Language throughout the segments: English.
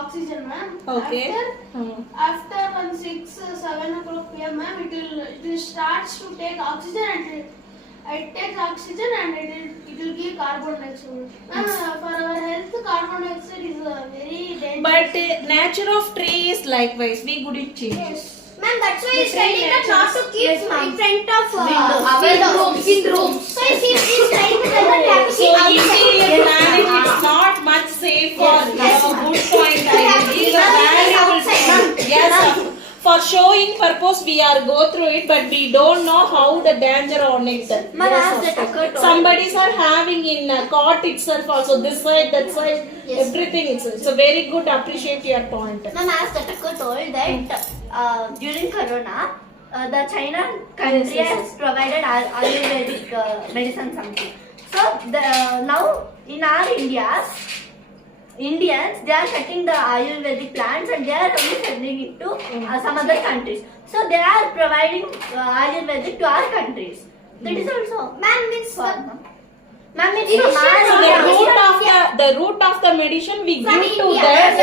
oxygen, ma'am. Okay. After 7 o'clock p.m., ma'am, it will starts to take oxygen and it takes oxygen and it will give carbon dioxide. Ma'am, for our health, carbon dioxide is very dangerous. But nature of tree is likewise. We couldn't change. Yes. Ma'am, that's why it's telling that not to keep Yes, ma'am. in front of Windows. in rooms. So it's telling that we have to So keep interior planning is not much safe for good point. I will give a valuable point. Yes, for showing purpose we are go through it, but we don't know how the danger on it. Ma'am, as that occurred. Somebody's are having in cot itself also this side, that side, Yes. everything. It's a very good. Appreciate your point. Ma'am, as Tataka told that during Corona, the China country Yes. has provided Ayurvedic medicine something. So now in our Indians, they are cutting the Ayurvedic plants and they are only sending it to some other countries. So they are providing Ayurvedic to our countries. That is also. Ma'am, it's Ma'am, it's So the root of the medicine we give to them.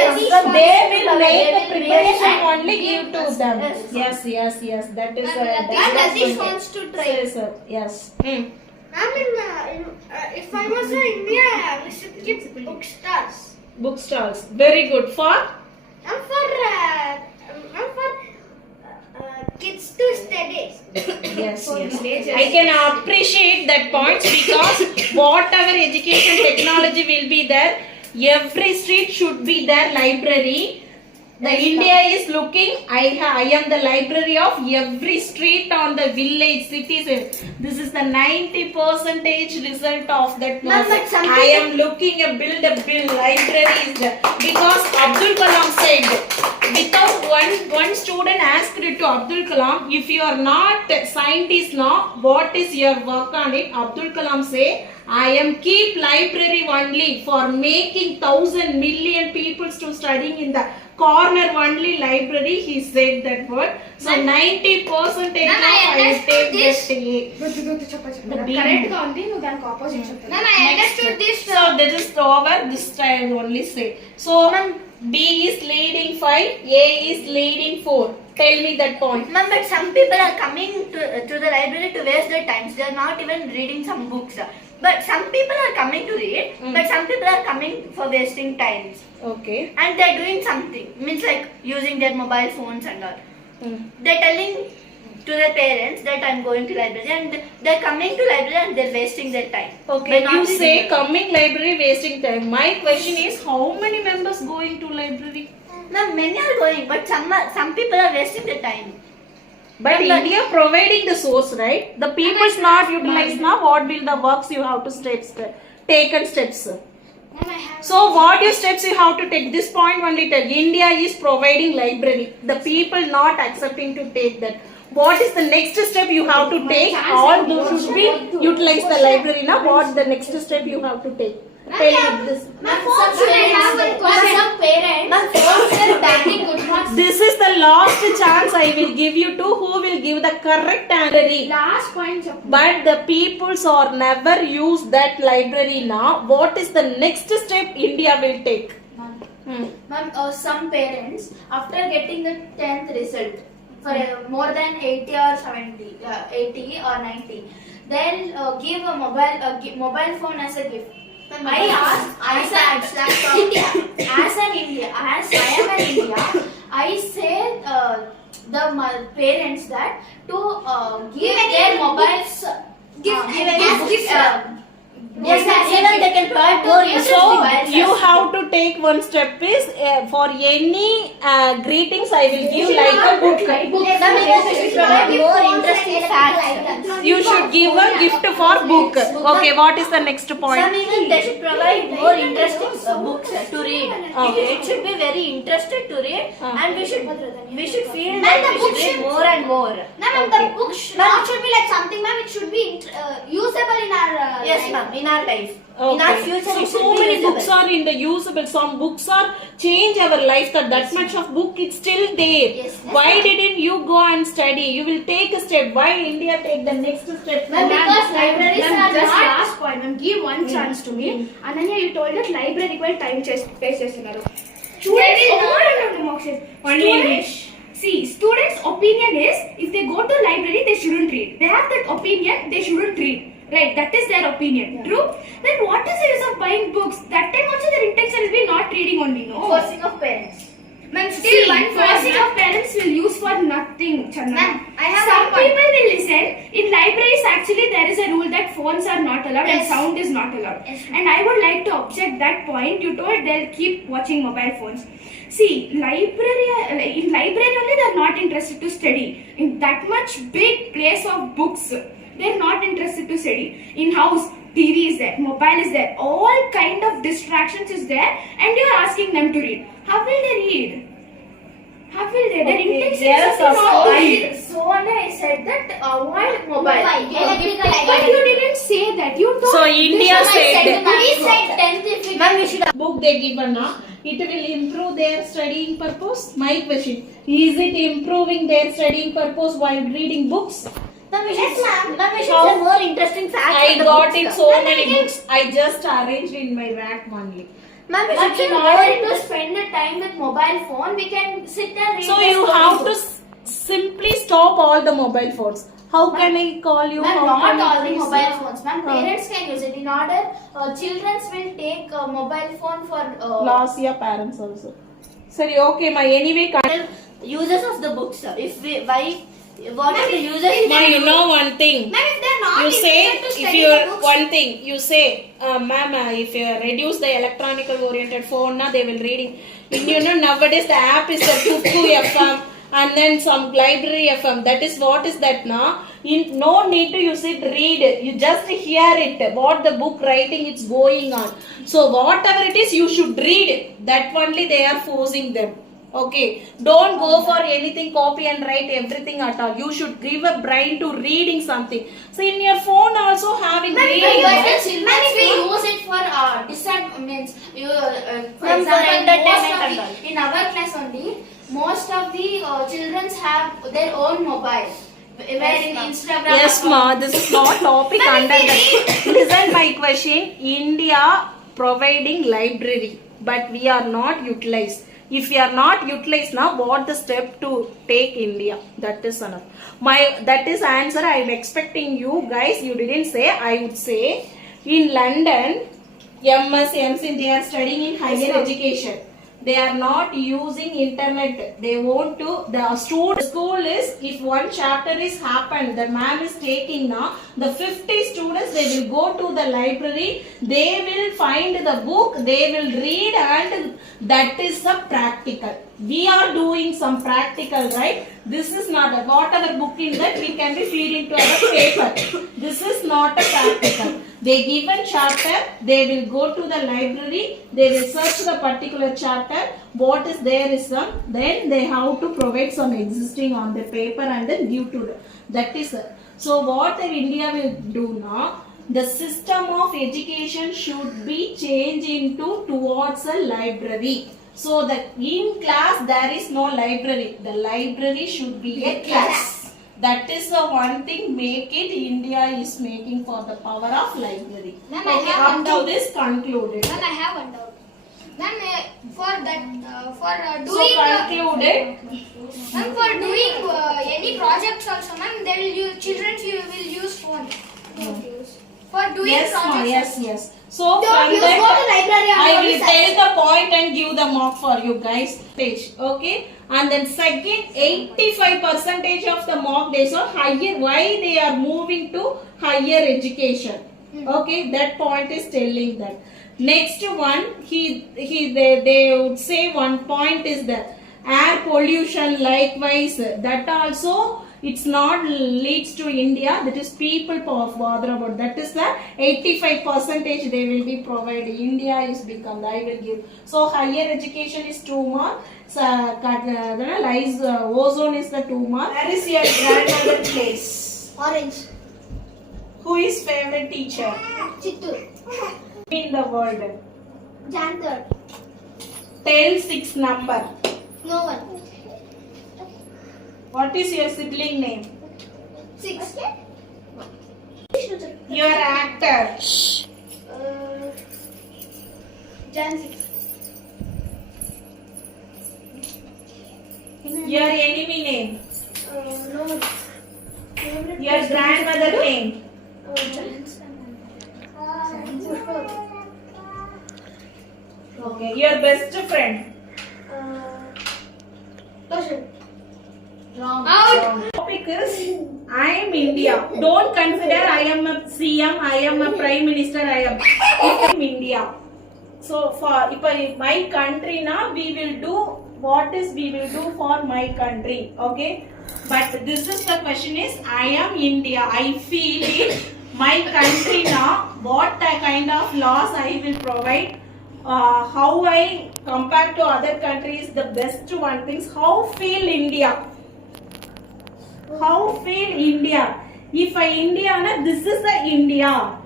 They will make the preparation only give to them. Yes. That is. Natish wants to try. Yes. Ma'am, if I was in India, we should keep bookstores. Bookstalls. Very good for. I'm for kids to study. Yes. I can appreciate that point because whatever education technology will be there, every street should be there library. The India is looking. I am the library of every street on the village cities. This is the 90% result of that. Ma'am, but some I am looking a build libraries because Abdul Kalam said without one student asked to Abdul Kalam, if you are not scientist now, what is your work on it? Abdul Kalam say, I am keep library only for making 1,000 million people to studying in the corner only library. He said that word. So 90% Ma'am, I understood this. Correct. Ma'am, I understood this. So that is over. This time only say. So B is leading 5, A is leading 4. Tell me that point. Ma'am, but some people are coming to the library to waste their time. They are not even reading some books. But some people are coming to read, but some people are coming for wasting time. Okay. And they are doing something. Means like using their mobile phones and all. They are telling to their parents that I am going to library and they are coming to library and they are wasting their time. Okay, By not you reading say the book. coming library wasting time. My question is how many members going to library? Ma'am, many are going, but some people are wasting their time. But India providing the source, right? The people's not utilized now. What will the works you have to taken steps? So what your steps you have to take? This point only tell. India is providing library. The people not accepting to take that. What is the next step you have to take? All those should be utilize the library now. What the next step you have to take? Tell me this. This is the last chance I will give you to who will give the correct answer. Last point. But the peoples are never use that library now. What is the next step India will take? Ma'am, some parents, after getting the 10th result, for more than 80 or 70, 80 or 90, they'll give a mobile phone as a gift. I asked, as I am an India, I say the parents that to give their mobiles Yes, even they can provide more So you have to take one step is for any greetings I will give like a book. provide more interesting facts. You should give a gift for book. Okay, what is the next point? Some even they should provide more interesting books to read. Okay. It should be very interested to read, and we should feel Ma'am, that the we book should read should- more and more. Ma'am, the book should be like something, ma'am. It should be usable in our Yes, life. ma'am. In our life, in our Okay. future, it So should be many usable. books are in the usable. Some books are change our life. That much of book it's still there. Yes. Why didn't you go and study? You will take a step. Why India take the next step? Ma'am, because libraries are just not. last point, ma'am. Give one chance to me. Ananya, you told that library కి వెళ్ళి time waste చేస్తున్నారు. Students boxes. Only English. See, students' opinion is if they go to library, they shouldn't read. They have that opinion, they shouldn't read. Right, that is their opinion. True? Then what is the use of buying books? That time also their intention will be not reading only, no? Forcing of parents. Ma'am, still one forcing point, of parents will use for nothing, Channa. Ma'am, I have Some one point. people will listen. In libraries, actually, there is a rule that phones are not allowed and Yes. sound is not allowed. Yes. And I would like to object that point. You told they'll keep watching mobile phones. See, in library only they're not interested to study. In that much big place of books, they're not interested to study. In house, TV is there, mobile is there, all kind of distractions is there, and you're asking them to read. How will they read? How will they? Their Okay, intention yes, is to of not course. read. So only I said that avoid mobile. But you didn't say that. You told So India I said said that. we said 10th if we Ma'am, we should Book they given, it will improve their studying purpose. My question, is it improving their studying purpose while reading books? Ma'am, we should How? say more interesting facts. I of the got books, it sir. so many books. I just arranged in my rack only. Ma'am, we But should say in more order to spend the time with mobile phone, we can sit and read. So the you story have to books. simply stop all the mobile phones. How can I call you? Ma'am, How not can I all the please- mobile phones. Ma'am, Huh. parents can use it. In order, children will take mobile phone for. Last year parents also. Sorry, okay, my anyway. uses of the books, sir. If we what is the uses? Now you know one thing. Ma'am, if they're not You say interested to if study you the books, one thing you say, ma'am, if you reduce the electronical oriented phone, na they will reading. You know nowadays the app is the Kuku FM and then some library FM. That is what is that now? No need to use it. Read it. You just hear it. What the book writing it's going on. So whatever it is, you should read it. That only they are forcing them. Okay, don't go for anything copy and write everything at all. You should give a brain to reading something. So in your phone also having reading. but right? the children will use it for means you, for Ma'am, for example, entertainment most and of the, in our class only, most of the children have their own mobile. Where in Instagram. Yes, ma. This is not topic under that. Listen, my question. India providing library, but we are not utilized. If we are not utilized now, what the step to take India? That is enough. That is answer I am expecting you guys. You didn't say. I would say in London, MS, MC, they are studying in higher education. They are not using internet. They want to. The school is, if one chapter is happened, the ma'am is taking now. The 50 students, they will go to the library. They will find the book. They will read, and that is the practical. We are doing some practical, right? This is not a whatever book in that we can be feed into our paper. This is not a practical. They given chapter, they will go to the library, they will search the particular chapter, what is there is some, then they have to provide some existing on the paper and then give to them. That is so what India will do now, the system of education should be changed into towards a library. So that in class there is no library. The library should be a class. That is the one thing make it India is making for the power of library. Ma'am, I Okay, have up one to doubt. this concluded. Ma'am, I have one doubt. Ma'am, for that, for So doing, concluded. ma'am, for doing any projects also, ma'am, they will use, children will use phone. For doing Yes, projects. ma, yes. So Don't from use, that, go to library and I only will search. take the point and give the mark for you guys. Page, okay. And then second, 85% of the mock days are higher. Why they are moving to higher education? Okay, that point is telling that. Next one, they would say one point is the air pollution. Likewise, that also it's not leads to India. That is people bother about. That is the 85% they will be providing. India is become. I will give. So higher education is 2 mark. So lies ozone is the 2 mark. Where is your grandmother place? Orange. Who is favorite teacher Chittur. in the world? Jantar. Tell 6 number. No one. What is your sibling name? 6. Your actor. Jan 6. Your enemy name. No. Your grandmother name. Okay. Your best friend. Wrong. Topic is I am India. Don't consider I am a CM, I am a Prime Minister, I am India. So for if my country now, we will do we will do for my country. Okay. But this is the question is I am India. I feel it. My country now, what kind of laws I will provide. How I compare to other countries, the best one things. How feel India? How feel India? If I India, na, this is the India.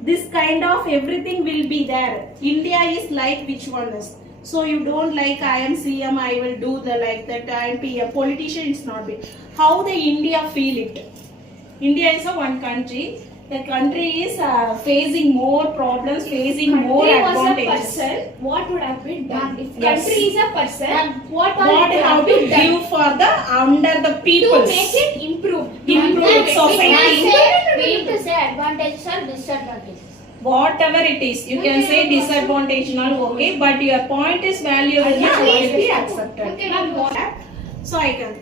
This kind of everything will be there. India is like which one is? So you don't like I am CM, I will do the like that. I am a politician. It's not big. How the India feel it? India is a one country. The country is facing more problems, facing more Country was a advantages. person, what would have been done? If Yes. country is a person, Ma'am, what all What would how have to been done? give for the under the To people? make it improve. Improve society. We need to say advantages or disadvantages. Whatever it is, you can say disadvantage, not okay, but your point is valuable, Yeah, so it please will be be accepted. Okay, ma'am, what? So I can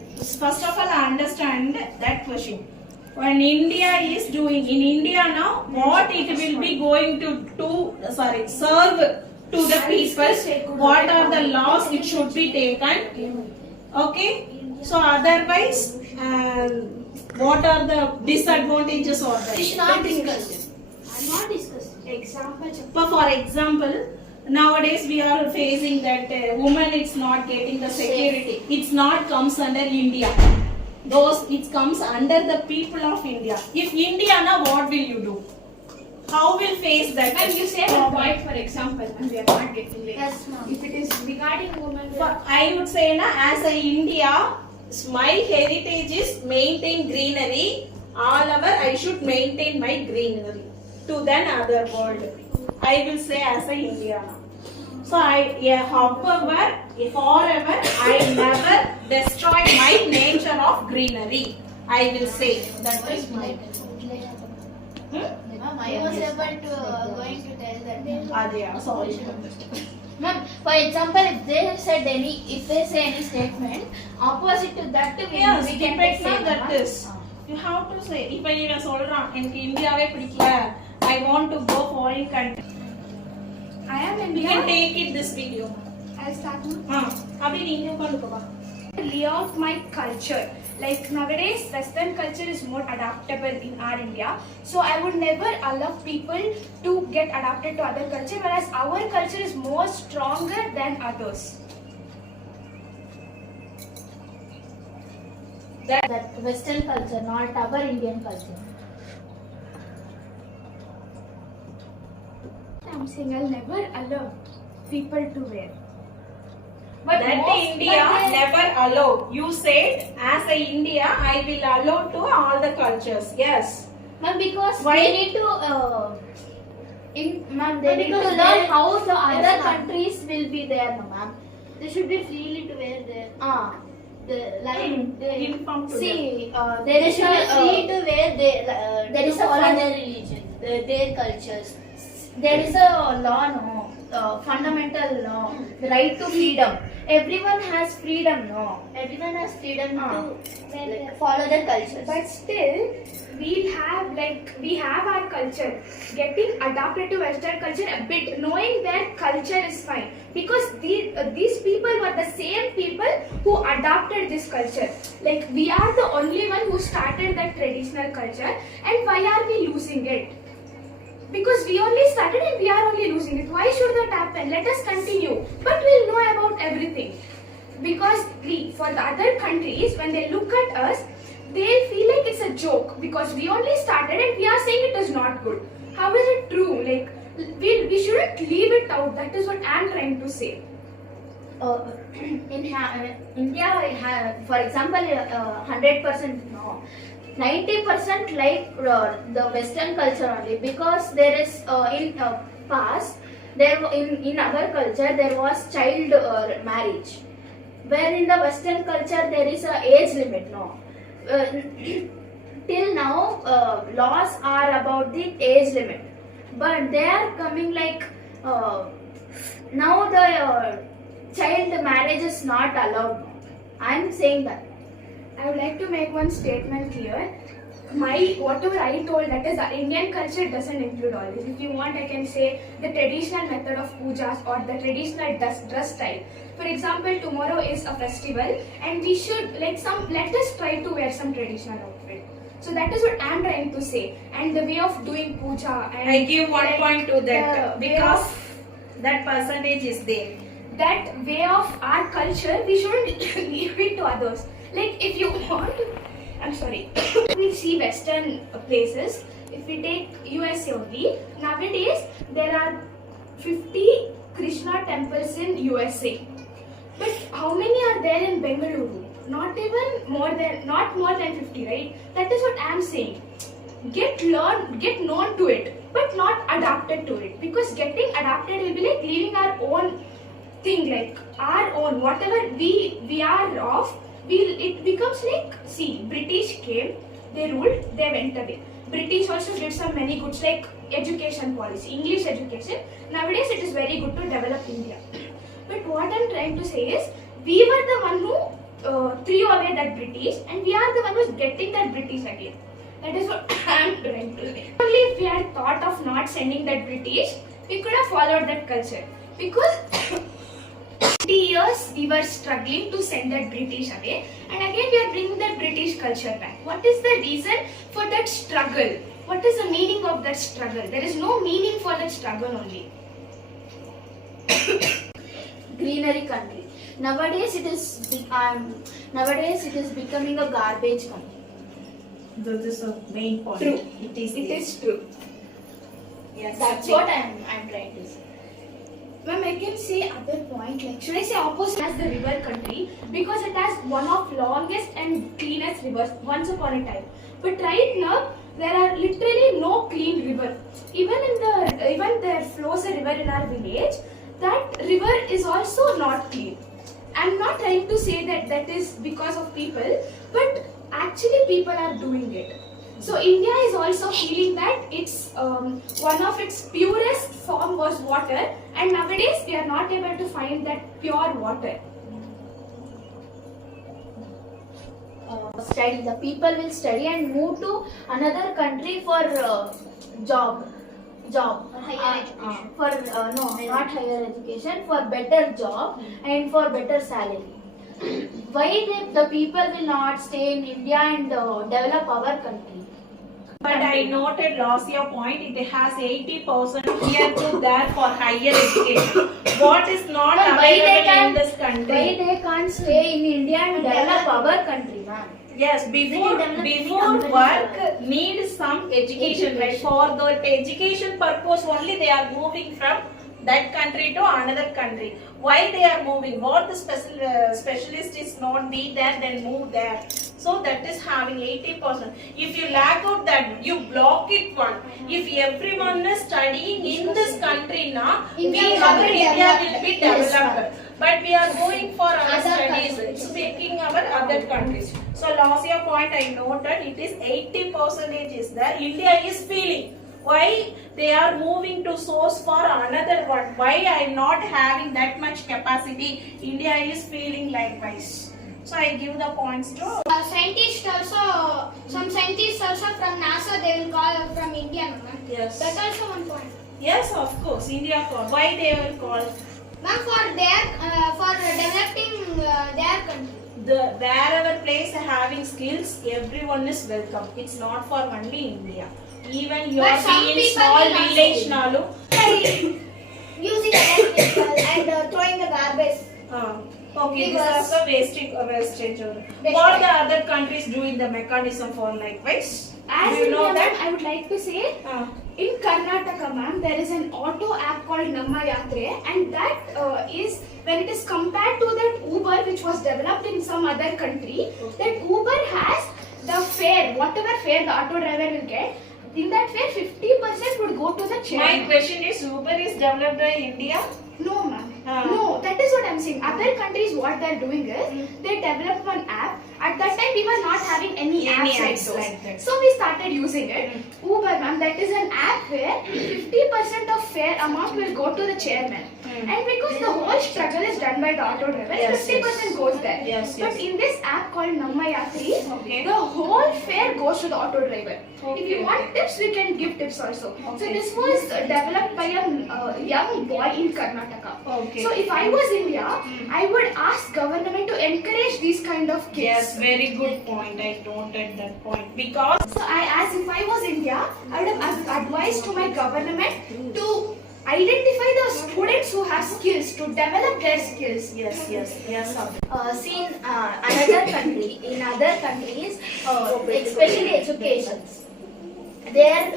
first of all understand that question. When India is doing in India now, what it will be going to serve to the people. What are the laws it should be taken? Okay. So otherwise, what are the disadvantages or the? We should not discuss it. Not discuss. Example. For example, nowadays we are facing that woman is not getting the security. It's not comes under India. It comes under the people of India. If India, now what will you do? How will face that? Ma'am, you said a point for example, and we are not getting late. Yes, ma'am. If it is regarding women, I would say, na, as a India, my heritage is maintain greenery. All over, I should maintain my greenery to then other world. I will say as a India. So however, forever, I never destroy my nature of greenery. I will say that is my. Ma'am, I was able to going to tell that. Sorry. Ma'am, for example, if they say any statement opposite to that, Yes, we can depends say on that ma'am. is. You have to say. If I சொல்றான் எனக்கு இந்தியாவே பிடிக்கல, I want to go foreign country. I am You India. can take it this video. I'll start now. அப்படி நீங்க உட்காந்துக்கோங்க. Lay out my culture. Like nowadays, Western culture is more adaptable in our India. So I would never allow people to get adapted to other culture, whereas our culture is more stronger than others. That Western culture, not our Indian culture. I'm saying I'll never allow people to wear. But that India never allow. You said as a India, I will allow to all the cultures. Yes. Ma'am, because Why? they need to ma'am, they need to Because learn they- how the Yes, other ma'am. countries will be there, no, ma'am. They should be freely to wear their Inform to them. See, they should be free to wear their there is a follow fund- their religion, their cultures. there is a law, no, fundamental law, the right to freedom. Everyone has freedom, no. Everyone has freedom Ah. to follow their cultures. But still, we have our culture. Getting adapted to Western culture a bit, knowing their culture is fine. Because these people were the same people who adopted this culture. Like we are the only one who started that traditional culture, and why are we losing it? Because we only started and we are only losing it. Why should that happen? Let us continue. But we'll know about everything. Because for the other countries, when they look at us, they'll feel like it's a joke. Because we only started and we are saying it is not good. How is it true? Like, we shouldn't leave it out. That is what I'm trying to say. In India, for example, 100% no. 90% like the Western culture only, because there is in past in our culture there was child marriage. where in the Western culture there is a age limit. No, till now laws are about the age limit, but they are coming like now the child marriage is not allowed. I am saying that. I would like to make one statement clear. Whatever I told, that is, Indian culture doesn't include all this. If you want, I can say the traditional method of pujas or the traditional dress style. For example, tomorrow is a festival, and we should let us try to wear some traditional outfit. So that is what I am trying to say. And the way of doing puja. And I give 1 like, point to that the way because of- that percentage is there. that way of our culture, we shouldn't leave it to others. Like if you want, I'm sorry, we see Western places. If we take USA only, nowadays there are 50 Krishna temples in USA. But how many are there in Bengaluru? Not more than 50, right? That is what I am saying. Get known to it, but not adapted to it. Because getting adapted will be like leaving our own thing, like our own, whatever we are of, it becomes like, see, British came, they ruled, they went away. British also did some many goods like education policy, English education. Nowadays it is very good to develop India. But what I'm trying to say is, we were the one who threw away that British, and we are the one who's getting that British again. That is what I'm trying to say. Only if we had thought of not sending that British, we could have followed that culture. Because 50 years we were struggling to send that British away, and again we are bringing that British culture back. What is the reason for that struggle? What is the meaning of that struggle? There is no meaning for that struggle only. Greenery country. Nowadays it is becoming a garbage country. This is a main point. True. It is. It is true. Yes. That's what I'm trying to say. Ma'am, I can say other point, like should I say opposite as the river country, because it has one of longest and cleanest rivers once upon a time. But right now there are literally no clean river. Even there flows a river in our village. That river is also not clean. I'm not trying to say that is because of people, but actually people are doing it. So India is also feeling that it's one of its purest form was water, and nowadays we are not able to find that pure water. Study. The people will study and move to another country for job. Higher education. For not higher education, for better job and for better salary. Why the people will not stay in India and develop our country? But I noted lost your point. It has 80% here to there for higher education. What is not But why they available in can't- this Why country? they can't stay in India and develop our country, ma'am? Yes, before work needs some education, right? For the education purpose only they are moving from that country to another country. Why they are moving? What the specialist is not be there, then move there. So that is having 80%. If you lack out that, you block it one. If everyone is studying in this country now, India will be developed. But we are going for our studies, it's making our other countries. So lost your point, I noted it is 80% is there. India is feeling. Why they are moving to source for another one? Why I am not having that much capacity? India is feeling likewise. So I give the points to. Scientists also, some scientists also from NASA, they will call from India, ma'am. Yes. That's also one point. Yes, of course, India call. Why they will call? Ma'am, for developing their country. Wherever place having skills, everyone is welcome. It's not for only India. Even you But are some being people small will not village, say. Nalu. Using electrical and throwing the garbage. Okay, this Because- is the wastage. What the other countries doing the mechanism for likewise? As Do you know India, that? ma'am, I would like to say, in Karnataka, ma'am, there is an auto app called Namma Yatre, and that is when it is compared to that Uber, which was developed in some other country. That Uber has the fare, whatever fare the auto driver will get. In that fare, 50% would go to the My chairman. question is, Uber is developed by India? No, ma'am. Ah. No, that is what I'm saying. Other countries, what they're doing is they developed one app. At that time, we were not having any apps like apps those. like that. So we started using it. Uber, ma'am, that is an app where 50% of fare amount will go to the chairman. And because the whole struggle is done by the auto drivers, Yes, 50% goes there. Yes, But yes. in this app called Nammayatri, Okay. the whole fare goes to the auto driver. If Okay. you want tips, we can give tips also. So Okay. this was developed by a young boy in Karnataka. Okay. So if I was India, I would ask government to encourage these kind of kids. Yes, very good point. I noted that point because So I asked if I was India, I would have advised to my government to identify the students who have skills, to develop their skills. yes, See in another country, in other countries, especially education, there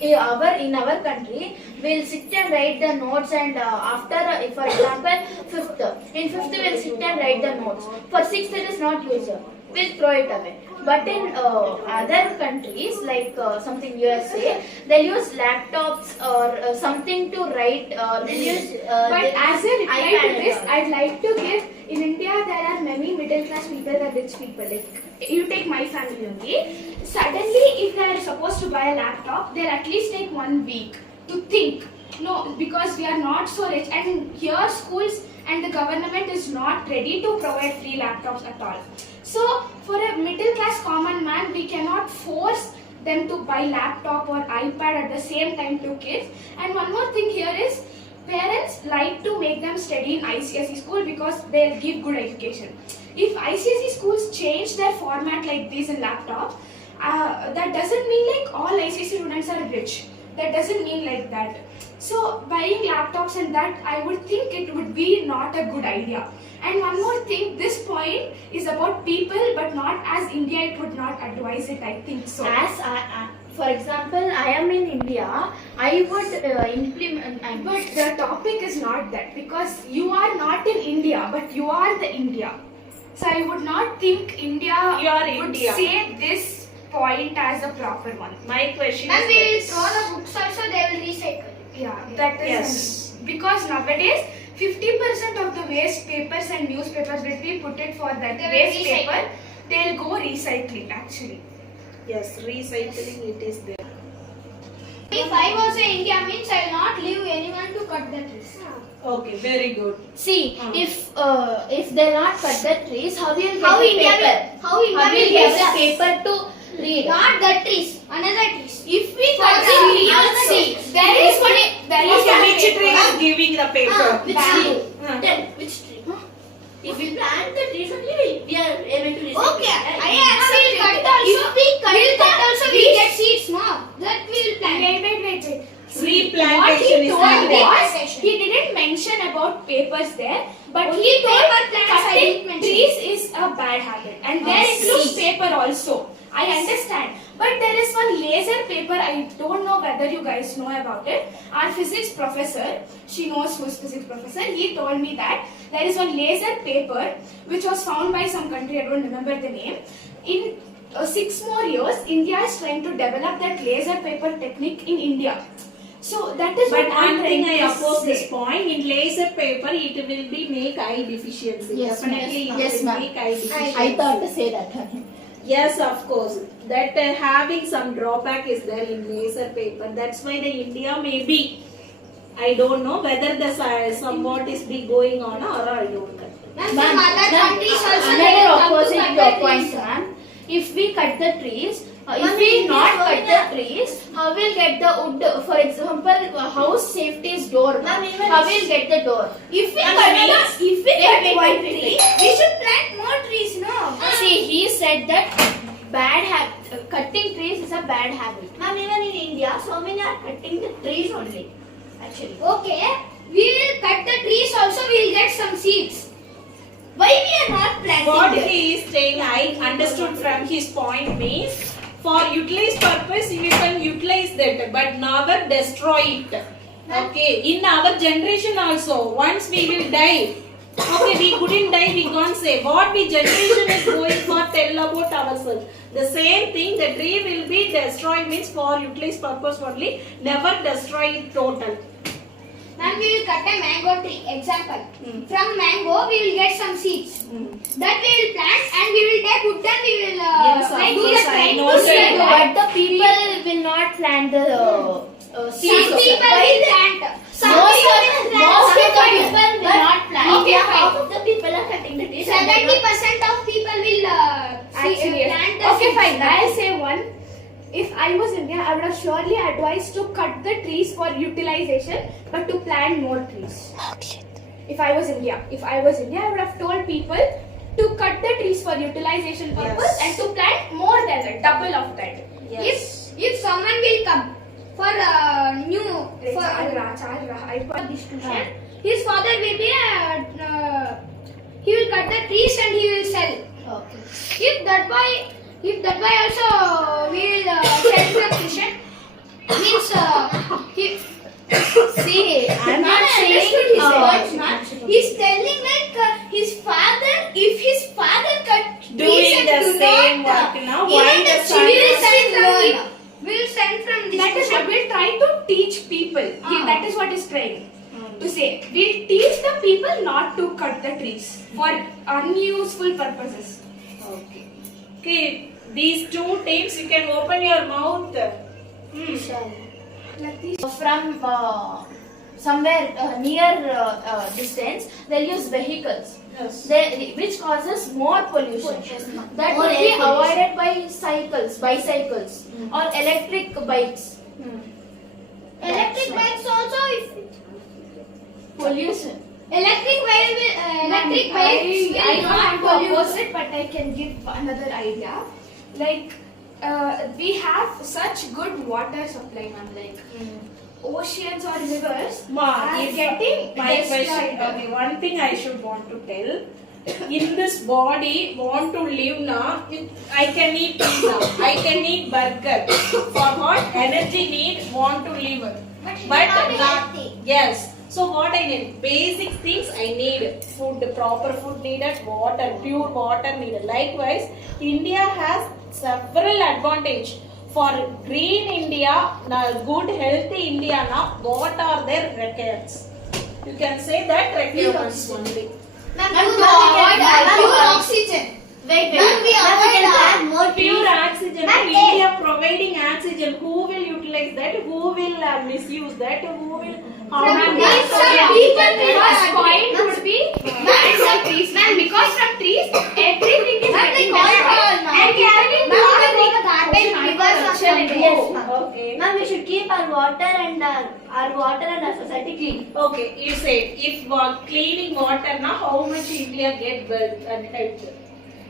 in our country we'll sit and write the notes, and after for example fifth we'll sit and write the notes. For sixth it is not used, we'll throw it away. But in other countries like something USA, they'll use laptops or something to write. They'll use But as a reply iPad to this, and all. I'd like to give, in India there are many middle class people and rich people. Like, you take my family only. Suddenly, if they are supposed to buy a laptop, they'll at least take 1 week to think. No, because we are not so rich, and here schools and the government is not ready to provide free laptops at all. So, for a middle class common man, we cannot force them to buy laptop or iPad at the same time to kids. And one more thing here is, parents like to make them study in ICSE school because they'll give good education. If ICSE schools change their format like this in laptops, that doesn't mean like all ICSE students are rich. That doesn't mean like that. So buying laptops and that, I would think it would be not a good idea. And one more thing, this point is about people, but not as India. It would not advise it. I think so. As for example, I am in India, I would implement. But the topic is not that, because you are not in India, but you are the India. So I would not think India You are would India. say this point as a proper one. my question Ma'am, is we will this. throw the books also, they will recycle. Yeah, that is Yes. because nowadays 50% of the waste papers and newspapers will be put it for that They will waste recycle. paper. They'll go recycling actually. Yes, recycling it is there. If I was in India, means I will not leave anyone to cut the trees. Okay, very good. See, if they'll not cut the trees, how will you get How the India paper? will- how India How will will you get use the us? paper to read? Not the trees, another trees. If we For cut the the trees, another see, trees. there is one. There is Okay, one which paper. tree is giving the paper? Which Bamboo. tree? Then which tree? If we plant the trees only, we are able to recycle. Okay, Right? I accept cut also. If we cut also, we get seeds, no? That we will plant. Wait. Tree What plantation he is told needed. was, he didn't mention about papers there, but Only he told paper plants I cutting didn't mention. trees is a bad habit, and there includes see. paper also. I understand, but there is one laser paper. I don't know whether you guys know about it. Our physics professor, she knows who's physics professor. He told me that there is one laser paper which was found by some country. I don't remember the name. In 6 more years, India is trying to develop that laser paper technique in India. So that is But what I'm one thing I trying to oppose this say. point. In laser paper, it will be make eye deficiency. Yes, Definitely, ma'am. it Yes, will ma'am. make eye deficiency. I thought to say that. Yes, of course. That having some drawback is there in laser paper. That's why the India may be. I don't know whether the somewhat is be going on or I don't know. Ma'am, Ma'am, some other ma'am, countries also they another will come to opposite cut your the point, trees. ma'am. If we cut the trees, if Ma'am, we it is not cut going the up. trees, how will get the wood? For example, house safety's door. Ma'am, even How if- will get the door? If we Ma'am, cut even the, if we wait, cut wait, one wait, tree, wait. we should plant more trees, no? See, he said that cutting trees is a bad habit. Ma'am, even in India, so many are cutting the trees only. Actually. Okay, we will cut the trees also, we will get some seeds. Why we are not planting What them? he is saying, I understood from his point means for utilize purpose you can utilize that, but never destroy it. Okay, in our generation also, once we will die. Okay, we couldn't die, we can't say. What we generation is going for, tell about ourselves. The same thing, the tree will be destroyed means for utilize purpose only, never destroy it total. Ma'am, we will cut a mango tree. Example. From mango, we will get some seeds. That we will plant and we will take wood and we will Yes, of like do course, the I trying know to that. spread But that. the people will not plant the seeds. Some people will plant. Some Most people of will the plant. people will not plant. Okay, India, fine. half of the people are cutting the trees. and they're not- 70% of people will Actually, plant the okay, seeds. fine. I'll say one. If I was India, I would have surely advised to cut the trees for utilization, but to plant more trees. If I was India, I would have told people to cut the trees for utilization purpose Yes. and to plant more than that, double of that. If someone will come for new for Distribution. his father will be he will cut the trees and he will sell. Okay. If that boy also will self-sufficient, means he. See, I'm not saying. Understood his words, ma'am. He's telling like if his father cut Doing trees and the do same not, work now, even why the the son children has to learn? will send from this. That is what we're trying to teach people. That is what he's trying to say. We teach the people not to cut the trees for unuseful purposes. Okay, these two tips you can open your mouth. From somewhere near distance, they'll use vehicles. Yes. Which causes more pollution. That More will air be pollution. avoided by bicycles or electric bikes. Electric bikes also if Pollution. electric bikes will I don't not want to pollute. oppose it, but I can give another idea. Like, we have such good water supply, ma'am. Like, oceans or rivers Ma, are if getting my question, destroyed. okay, one thing I should want to tell. In this body, want to live now, I can eat pizza, I can eat burger. For what? Energy need, want to live. But not, yes. So what I need? Basic things I need. Food, proper food needed, water, pure water needed. Likewise, India has several advantage. For green India, good healthy India, now what are their records? You can say that requirements only. Ma'am, Ma'am, we to avoid pure oxygen. Wait. Ma'am, we Ma'am, we avoid can plant more trees. Pure oxygen. Ma'am, India providing oxygen. Who will utilize that? Who will misuse that? Who will harm From that? trees, some people will First not point agree. would be plant some trees, ma'am. Because from trees, everything is Ma'am, getting they call destroyed. it all, And we are getting Ma'am, lot they of call it garbage because of agricultural some area. Yes, ma'am. Okay. Ma'am, we should keep our water and our society clean. Okay. You said if cleaning water now, how much India get wealth and health?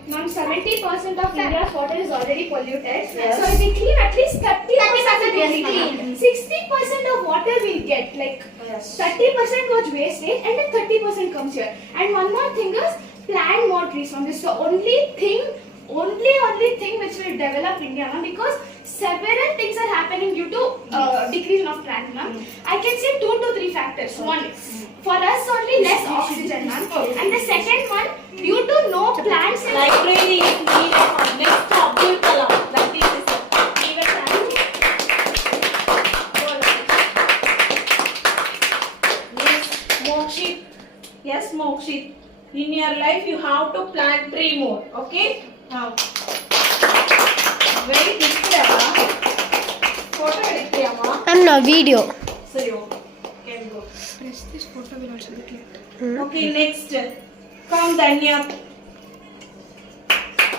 Ma'am, 70% of India's water is already polluted. Yes. So if we clean at least 30% will Yes, be ma'am. clean. 60% of water we'll get. Like Yes. 30% goes wastage and then 30% comes here. And one more thing is plant more trees, ma'am. This is the only thing which will develop India, ma'am, because several things are happening due to decrease of plant, ma'am. I can say 2 to 3 factors. One, for us only less oxygen, ma'am. And the second one, due to no plants in Library is needed for next Abdul Kalam. That is his even Yes, Mokshit. Yes, Mokshit. In your life, you have to plant 3 more. Okay? Now. Very good. Photo editiyama. I'm not video. Sorry, okay. Can go. Okay, next. Come, Danya.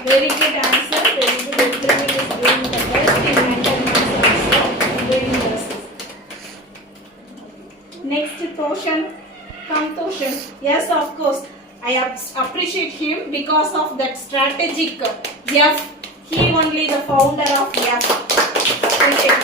Very good answer. Very good. Everyone is doing the best in mathematics also. Doing best. Next, Toshan. Come, Toshan. Yes, of course. I appreciate him because of that strategic F. He only the founder of F. Appreciate